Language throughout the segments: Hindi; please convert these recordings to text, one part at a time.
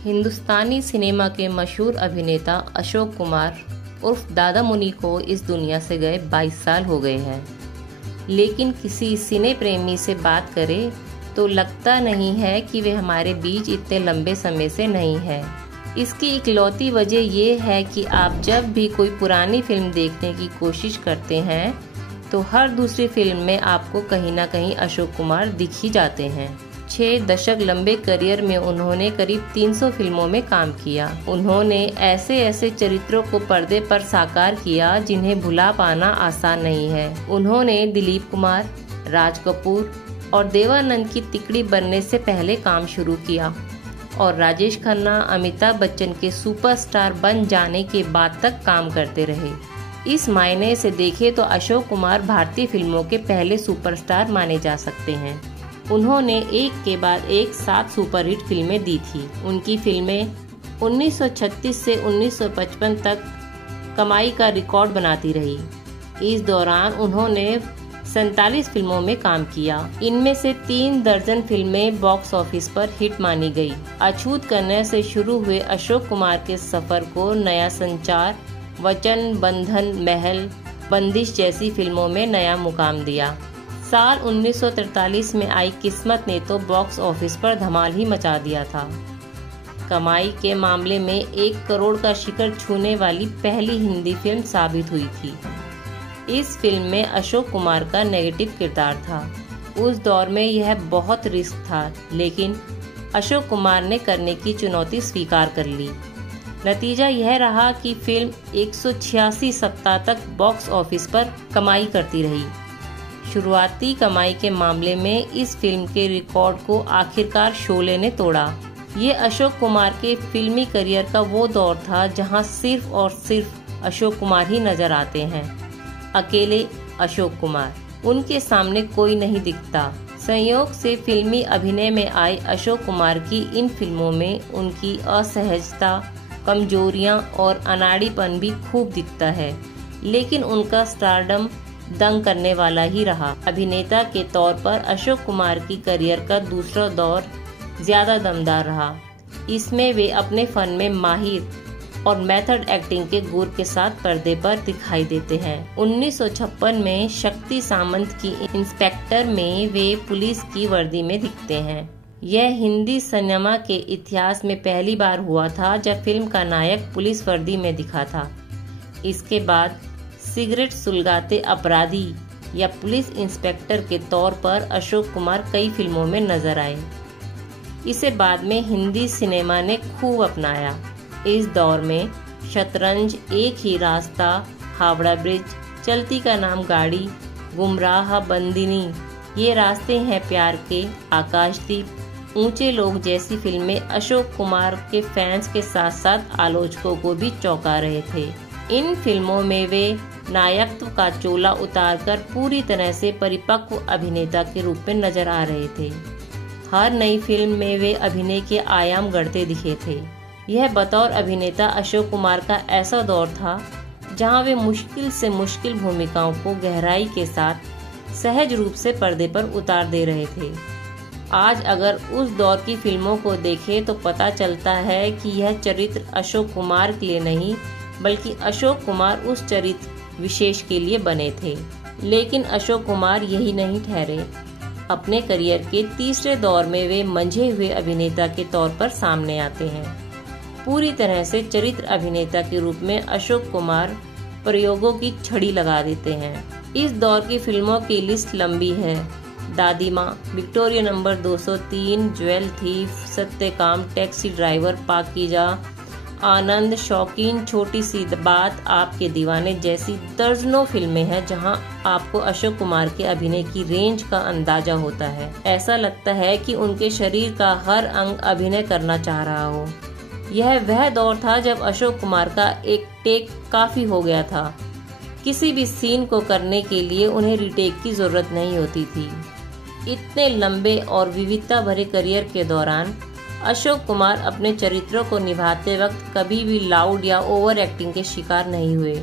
हिंदुस्तानी सिनेमा के मशहूर अभिनेता अशोक कुमार उर्फ दादा मुनि को इस दुनिया से गए 22 साल हो गए हैं, लेकिन किसी सिने प्रेमी से बात करें तो लगता नहीं है कि वे हमारे बीच इतने लंबे समय से नहीं है। इसकी इकलौती वजह ये है कि आप जब भी कोई पुरानी फिल्म देखने की कोशिश करते हैं तो हर दूसरी फिल्म में आपको कहीं ना कहीं अशोक कुमार दिख ही जाते हैं। 6 दशक लंबे करियर में उन्होंने करीब 300 फिल्मों में काम किया। उन्होंने ऐसे ऐसे चरित्रों को पर्दे पर साकार किया जिन्हें भुला पाना आसान नहीं है। उन्होंने दिलीप कुमार, राज कपूर और देवानंद की तिकड़ी बनने से पहले काम शुरू किया और राजेश खन्ना, अमिताभ बच्चन के सुपरस्टार बन जाने के बाद तक काम करते रहे। इस मायने से देखें तो अशोक कुमार भारतीय फिल्मों के पहले सुपरस्टार माने जा सकते हैं। उन्होंने एक के बाद एक 7 सुपरहिट फिल्में दी थी। उनकी फिल्में 1936 से 1955 तक कमाई का रिकॉर्ड बनाती रही। इस दौरान उन्होंने 47 फिल्मों में काम किया। इनमें से 3 दर्जन फिल्में बॉक्स ऑफिस पर हिट मानी गई। अछूत कन्या से शुरू हुए अशोक कुमार के सफर को नया संचार, वचन बंधन, महल, बंदिश जैसी फिल्मों में नया मुकाम दिया। साल 1943 में आई किस्मत ने तो बॉक्स ऑफिस पर धमाल ही मचा दिया था। कमाई के मामले में 1 करोड़ का शिखर छूने वाली पहली हिंदी फिल्म साबित हुई थी। इस फिल्म में अशोक कुमार का नेगेटिव किरदार था। उस दौर में यह बहुत रिस्क था, लेकिन अशोक कुमार ने करने की चुनौती स्वीकार कर ली। नतीजा यह रहा कि फिल्म 186 सप्ताह तक बॉक्स ऑफिस पर कमाई करती रही। शुरुआती कमाई के मामले में इस फिल्म के रिकॉर्ड को आखिरकार शोले ने तोड़ा। ये अशोक कुमार के फिल्मी करियर का वो दौर था जहां सिर्फ और सिर्फ अशोक कुमार ही नजर आते हैं। अकेले अशोक कुमार, उनके सामने कोई नहीं दिखता। संयोग से फिल्मी अभिनय में आए अशोक कुमार की इन फिल्मों में उनकी असहजता, कमजोरियां और अनाड़ीपन भी खूब दिखता है, लेकिन उनका स्टारडम दंग करने वाला ही रहा। अभिनेता के तौर पर अशोक कुमार की करियर का दूसरा दौर ज्यादा दमदार रहा। इसमें वे अपने फन में माहिर और मेथड एक्टिंग के गुर के साथ पर्दे पर दिखाई देते हैं। 1956 में शक्ति सामंत की इंस्पेक्टर में वे पुलिस की वर्दी में दिखते हैं। यह हिंदी सिनेमा के इतिहास में पहली बार हुआ था जब फिल्म का नायक पुलिस वर्दी में दिखा था। इसके बाद सिगरेट सुलगाते अपराधी या पुलिस इंस्पेक्टर के तौर पर अशोक कुमार कई फिल्मों में नजर आए। इसे बाद में हिंदी सिनेमा ने खूब अपनाया। इस दौर में शतरंज, एक ही रास्ता, हावड़ा ब्रिज, चलती का नाम गाड़ी, गुमराह, बंदिनी, ये रास्ते हैं प्यार के, आकाशदीप, ऊंचे लोग जैसी फिल्में अशोक कुमार के फैंस के साथ साथ आलोचकों को भी चौंका रहे थे। इन फिल्मों में वे नायकत्व का चोला उतारकर पूरी तरह से परिपक्व अभिनेता के रूप में नजर आ रहे थे। हर नई फिल्म में वे अभिनय के आयाम गढ़ते दिखे थे। यह बतौर अभिनेता अशोक कुमार का ऐसा दौर था जहां वे मुश्किल से मुश्किल भूमिकाओं को गहराई के साथ सहज रूप से पर्दे पर उतार दे रहे थे। आज अगर उस दौर की फिल्मों को देखें तो पता चलता है कि यह चरित्र अशोक कुमार के लिए नहीं, बल्कि अशोक कुमार उस चरित्र विशेष के लिए बने थे। लेकिन अशोक कुमार यही नहीं ठहरे। अपने करियर के तीसरे दौर में वे मंझे हुए अभिनेता के तौर पर सामने आते हैं। पूरी तरह से चरित्र अभिनेता के रूप में अशोक कुमार प्रयोगों की छड़ी लगा देते हैं। इस दौर की फिल्मों की लिस्ट लंबी है। Dadi Maa, Victoria number 203, jewel thief, Satyakam, taxi driver, Pakeezah, Anand, Shaukeen, छोटी सी बात, आपके दीवाने जैसी दर्जनों फिल्में हैं जहां आपको अशोक कुमार के अभिनय की रेंज का अंदाजा होता है। ऐसा लगता है कि उनके शरीर का हर अंग अभिनय करना चाह रहा हो। यह वह दौर था जब अशोक कुमार का एक टेक काफी हो गया था। किसी भी सीन को करने के लिए उन्हें रीटेक की जरूरत नहीं होती थी। इतने लंबे और विविधता भरे करियर के दौरान अशोक कुमार अपने चरित्रों को निभाते वक्त कभी भी लाउड या ओवर एक्टिंग के शिकार नहीं हुए।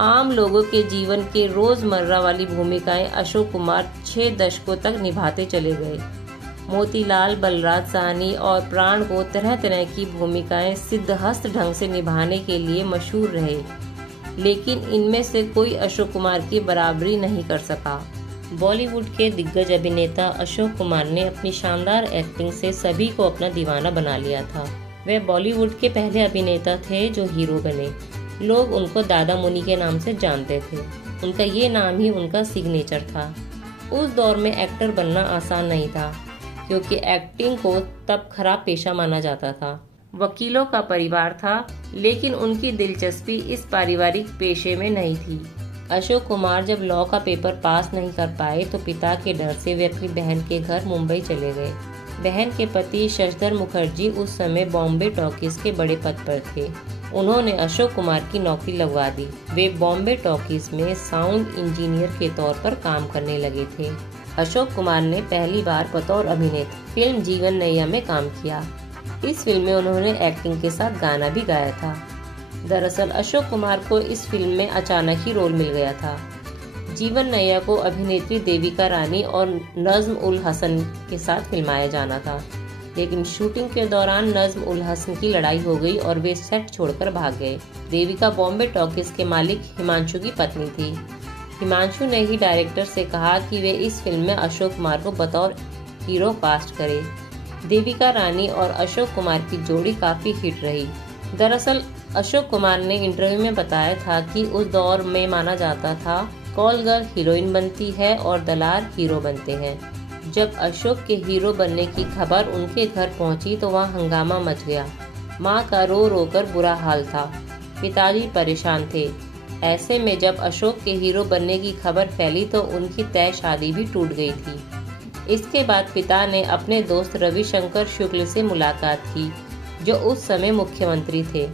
आम लोगों के जीवन के रोजमर्रा वाली भूमिकाएं अशोक कुमार 6 दशकों तक निभाते चले गए। मोतीलाल, बलराज साहनी और प्राण को तरह तरह की भूमिकाएं सिद्धहस्त ढंग से निभाने के लिए मशहूर रहे, लेकिन इनमें से कोई अशोक कुमार की बराबरी नहीं कर सका। बॉलीवुड के दिग्गज अभिनेता अशोक कुमार ने अपनी शानदार एक्टिंग से सभी को अपना दीवाना बना लिया था। वे बॉलीवुड के पहले अभिनेता थे जो हीरो बने। लोग उनको दादा मुनि के नाम से जानते थे। उनका ये नाम ही उनका सिग्नेचर था। उस दौर में एक्टर बनना आसान नहीं था, क्योंकि एक्टिंग को तब खराब पेशा माना जाता था। वकीलों का परिवार था, लेकिन उनकी दिलचस्पी इस पारिवारिक पेशे में नहीं थी। अशोक कुमार जब लॉ का पेपर पास नहीं कर पाए तो पिता के डर से वे अपनी बहन के घर मुंबई चले गए। बहन के पति शशधर मुखर्जी उस समय बॉम्बे टॉकीज के बड़े पद पर थे। उन्होंने अशोक कुमार की नौकरी लगवा दी। वे बॉम्बे टॉकीज में साउंड इंजीनियर के तौर पर काम करने लगे थे। अशोक कुमार ने पहली बार बतौर अभिनेता फिल्म जीवन नैया में काम किया। इस फिल्म में उन्होंने एक्टिंग के साथ गाना भी गाया था। दरअसल अशोक कुमार को इस फिल्म में अचानक ही रोल मिल गया था। जीवन नैया को अभिनेत्री देविका रानी और नज्म उल हसन के साथ फिल्माया जाना था, लेकिन शूटिंग के दौरान नज्म उल हसन की लड़ाई हो गई और वे सेट छोड़कर भाग गए। देविका बॉम्बे टॉकीज के मालिक हिमांशु की पत्नी थी। हिमांशु ने ही डायरेक्टर से कहा कि वे इस फिल्म में अशोक कुमार को बतौर हीरो कास्ट करें। देविका रानी और अशोक कुमार की जोड़ी काफी हिट रही। दरअसल अशोक कुमार ने इंटरव्यू में बताया था कि उस दौर में माना जाता था कॉल गर्ल हीरोइन बनती है और दलाल हीरो बनते हैं। जब अशोक के हीरो बनने की खबर उनके घर पहुंची तो वहां हंगामा मच गया। मां का रो रो कर बुरा हाल था। पिताजी परेशान थे। ऐसे में जब अशोक के हीरो बनने की खबर फैली तो उनकी तय शादी भी टूट गई थी। इसके बाद पिता ने अपने दोस्त रविशंकर शुक्ल से मुलाकात की, जो उस समय मुख्यमंत्री थे।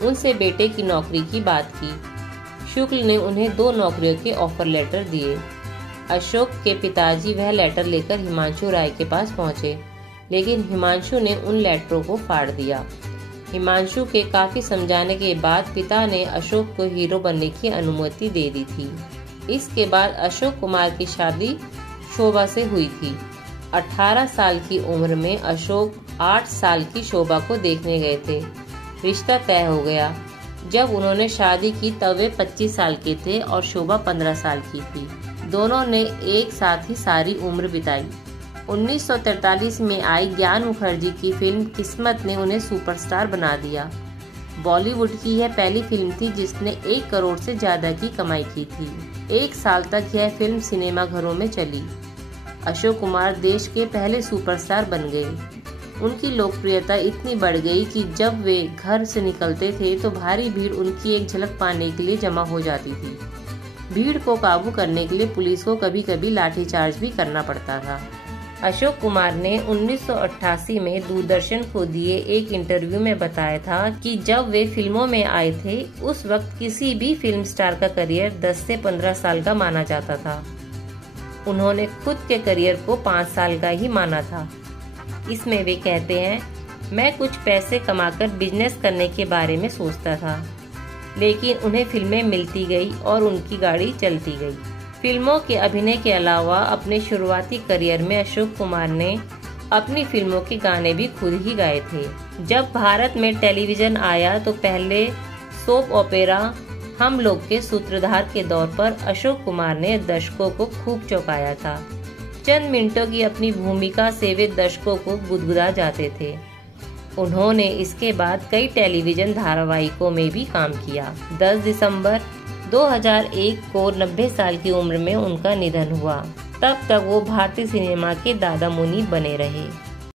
उनसे बेटे की नौकरी की बात की। शुक्ल ने उन्हें 2 नौकरियों के ऑफर लेटर दिए। अशोक के पिताजी वह लेटर लेकर हिमांशु राय के पास पहुंचे, लेकिन हिमांशु ने उन लेटरों को फाड़ दिया। हिमांशु के काफी समझाने के बाद पिता ने अशोक को हीरो बनने की अनुमति दे दी थी। इसके बाद अशोक कुमार की शादी शोभा से हुई थी। 18 साल की उम्र में अशोक 8 साल की शोभा को देखने गए थे। रिश्ता तय हो गया। जब उन्होंने शादी की तब वे 25 साल के थे और शोभा 15 साल की थी। दोनों ने एक साथ ही सारी उम्र बिताई। 1943 में आई ज्ञान मुखर्जी की फिल्म किस्मत ने उन्हें सुपरस्टार बना दिया। बॉलीवुड की यह पहली फिल्म थी जिसने 1 करोड़ से ज्यादा की कमाई की थी। 1 साल तक यह फिल्म सिनेमा घरों में चली। अशोक कुमार देश के पहले सुपरस्टार बन गए। उनकी लोकप्रियता इतनी बढ़ गई कि जब वे घर से निकलते थे तो भारी भीड़ उनकी एक झलक पाने के लिए जमा हो जाती थी। भीड़ को काबू करने के लिए पुलिस को कभी कभी लाठीचार्ज भी करना पड़ता था। अशोक कुमार ने 1988 में दूरदर्शन को दिए एक इंटरव्यू में बताया था कि जब वे फिल्मों में आए थे उस वक्त किसी भी फिल्म स्टार का करियर 10 से 15 साल का माना जाता था। उन्होंने खुद के करियर को 5 साल का ही माना था। इसमें वे कहते हैं, मैं कुछ पैसे कमाकर बिजनेस करने के बारे में सोचता था, लेकिन उन्हें फिल्में मिलती गई और उनकी गाड़ी चलती गई। फिल्मों के अभिनय के अलावा अपने शुरुआती करियर में अशोक कुमार ने अपनी फिल्मों के गाने भी खुद ही गाए थे। जब भारत में टेलीविजन आया तो पहले सोप ओपेरा हम लोग के सूत्रधार के दौर पर अशोक कुमार ने दर्शकों को खूब चौंकाया था। चंद मिनटों की अपनी भूमिका से वे दर्शकों को गुदगुदा जाते थे। उन्होंने इसके बाद कई टेलीविजन धारावाहिकों में भी काम किया। 10 दिसंबर 2001 को 90 साल की उम्र में उनका निधन हुआ। तब तक वो भारतीय सिनेमा के दादा मुनि बने रहे।